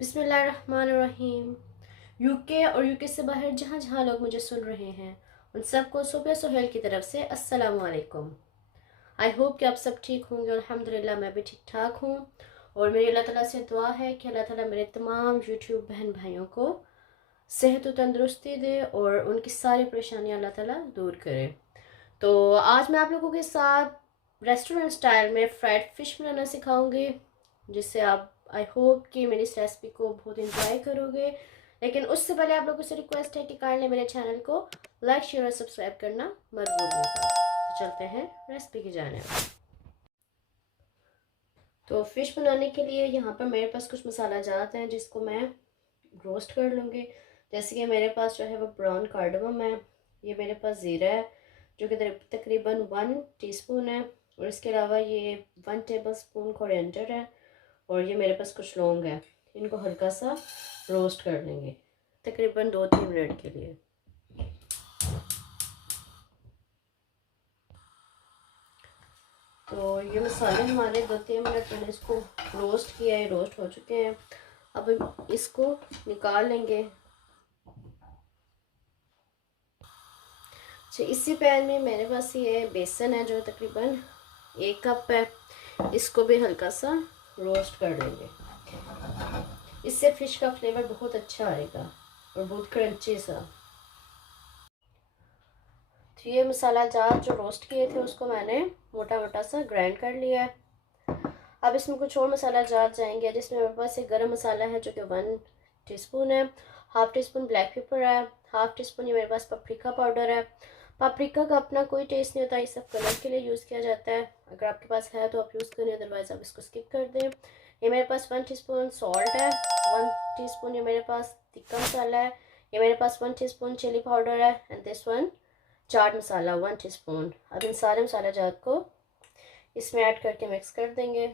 बिस्मिल्लाहिर्रहमानिर्रहीम। यूके और यूके से बाहर जहाँ जहाँ लोग मुझे सुन रहे हैं उन सबको सुबह सुहेल की तरफ से अस्सलाम वालेकुम। आई होप कि आप सब ठीक होंगे। अल्हम्दुलिल्लाह मैं भी ठीक ठाक हूँ। और मेरी अल्लाह ताला से दुआ है कि अल्लाह ताला मेरे तमाम यूट्यूब बहन भाइयों को सेहत व तंदुरुस्ती दे और उनकी सारी परेशानियाँ अल्लाह ताला दूर करे। तो आज मैं आप लोगों के साथ रेस्टोरेंट स्टाइल में फ्राइड फ़िश बनाना सिखाऊंगी, जिससे आप आई होप कि मेरी इस रेसिपी को बहुत इंजॉय करोगे। लेकिन उससे पहले आप लोगों से रिक्वेस्ट है कि काइंडली मेरे चैनल को लाइक शेयर और सब्सक्राइब करना मत भूलिएगा। तो चलते हैं रेसिपी की जानिब। तो फ़िश बनाने के लिए यहाँ पर मेरे पास कुछ मसाला जात हैं जिसको मैं रोस्ट कर लूँगी। जैसे कि मेरे पास जो है वो ब्राउन कार्डमम है, ये मेरे पास ज़ीरा है जो कि तकरीबन 1 टीस्पून है, और इसके अलावा ये 1 टेबल स्पून कोरिएंडर है, और ये मेरे पास कुछ लौंग है। इनको हल्का सा रोस्ट कर लेंगे तकरीबन 2-3 मिनट के लिए। तो ये मसाले हमारे 2-3 मिनट मैंने इसको रोस्ट किया है, रोस्ट हो चुके हैं। अब इसको निकाल लेंगे। अच्छा, इसी पैन में मेरे पास ये बेसन है जो तकरीबन 1 कप है, इसको भी हल्का सा रोस्ट कर लेंगे। इससे फ़िश का फ्लेवर बहुत अच्छा आएगा और बहुत क्रंची सा। तो ये मसाला जार जो रोस्ट किए थे उसको मैंने मोटा मोटा सा ग्राइंड कर लिया है। अब इसमें कुछ और मसाला जार जाएंगे, जिसमें मेरे पास एक गरम मसाला है जो कि 1 टीस्पून है, half tea spoon black pepper है, हाफ टी स्पून ये मेरे पास पपरिका पाउडर है। पपरिका का अपना कोई टेस्ट नहीं होता, ये सब कलर के लिए यूज़ किया जाता है। अगर आपके पास है तो आप यूज़ करें, अदरवाइज़ आप इसको स्किप कर दें। ये मेरे पास 1 टीस्पून सॉल्ट है, 1 टीस्पून ये मेरे पास तिक्का मसाला है, ये मेरे पास 1 टीस्पून चिली पाउडर है, and this one chaat masala 1 teaspoon. अब इन सारे मसाला जात को इसमें ऐड करके मिक्स कर देंगे।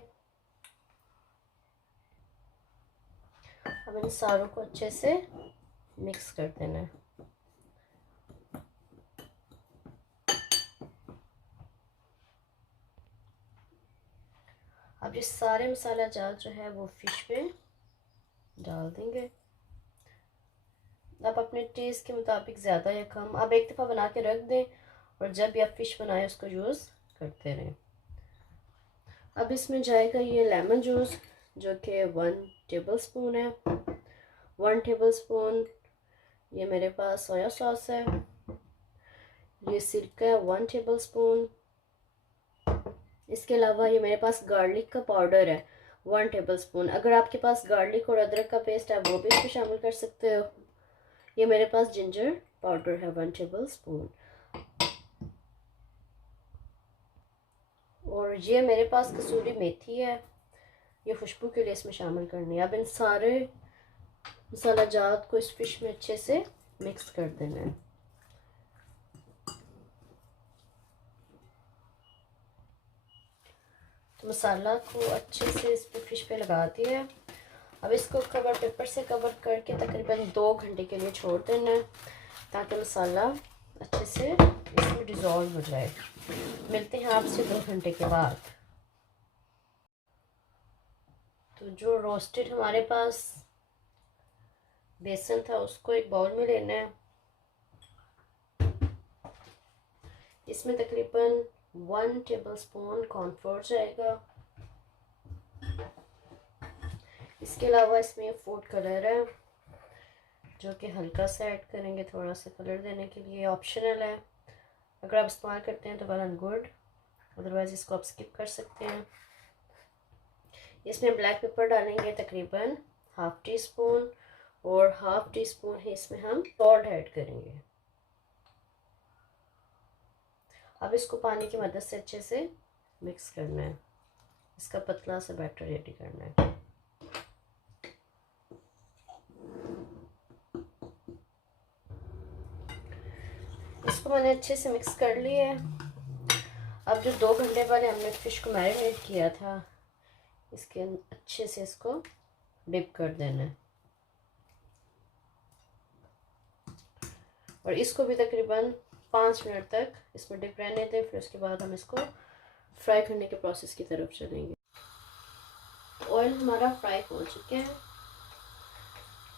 अब इन सारों को अच्छे से मिक्स कर देना है। अब ये सारे मसाला जात जो है वो फ़िश पे डाल देंगे। आप अपने टेस्ट के मुताबिक ज़्यादा या कम आप एक दफ़ा बना के रख दें, और जब भी आप फ़िश बनाएं उसको यूज़ करते रहें। अब इसमें जाएगा ये लेमन जूस जो कि 1 टेबल स्पून है, 1 टेबल स्पून ये मेरे पास सोया सॉस है, ये सिरका है 1 टेबल स्पून। इसके अलावा ये मेरे पास गार्लिक का पाउडर है 1 टेबल स्पून। अगर आपके पास गार्लिक और अदरक का पेस्ट है वो भी इसमें शामिल कर सकते हो। ये मेरे पास जिंजर पाउडर है 1 टेबल स्पून, और ये मेरे पास कसूरी मेथी है, ये खुशबू के लिए इसमें शामिल करनी है। अब इन सारे मसाला जात को इस फिश में अच्छे से मिक्स कर देना है। तो मसाला को अच्छे से इस पे फिश पे लगा दिया है। अब इसको कवर पेपर से कवर करके तकरीबन 2 घंटे के लिए छोड़ देना है, ताकि मसाला अच्छे से इसमें डिज़ोल्व हो जाए। मिलते हैं आपसे 2 घंटे के बाद। तो जो रोस्टेड हमारे पास बेसन था उसको एक बाउल में लेना है। इसमें तकरीबन 1 टेबल स्पून कॉर्नफ्लोर जाएगा। इसके अलावा इसमें फूड कलर है जो कि हल्का सा ऐड करेंगे थोड़ा सा कलर देने के लिए, ऑप्शनल है। अगर आप इस्तेमाल करते हैं तो वेल एंड गुड, अदरवाइज़ इसको आप स्किप कर सकते हैं। इसमें ब्लैक पेपर डालेंगे तकरीबन हाफ टी स्पून, और हाफ टी स्पून है इसमें हम सॉल्ट ऐड करेंगे। अब इसको पानी की मदद से अच्छे से मिक्स करना है, इसका पतला सा बैटर रेडी करना है। इसको मैंने अच्छे से मिक्स कर लिया है। अब जो 2 घंटे पहले हमने फ़िश को मैरिनेट किया था, इसके अच्छे से इसको डिप कर देना है, और इसको भी तकरीबन 5 मिनट तक इसमें डिप रहने दें। फिर उसके बाद हम इसको फ्राई करने के प्रोसेस की तरफ चलेंगे। ऑयल हमारा फ्राई हो चुका है।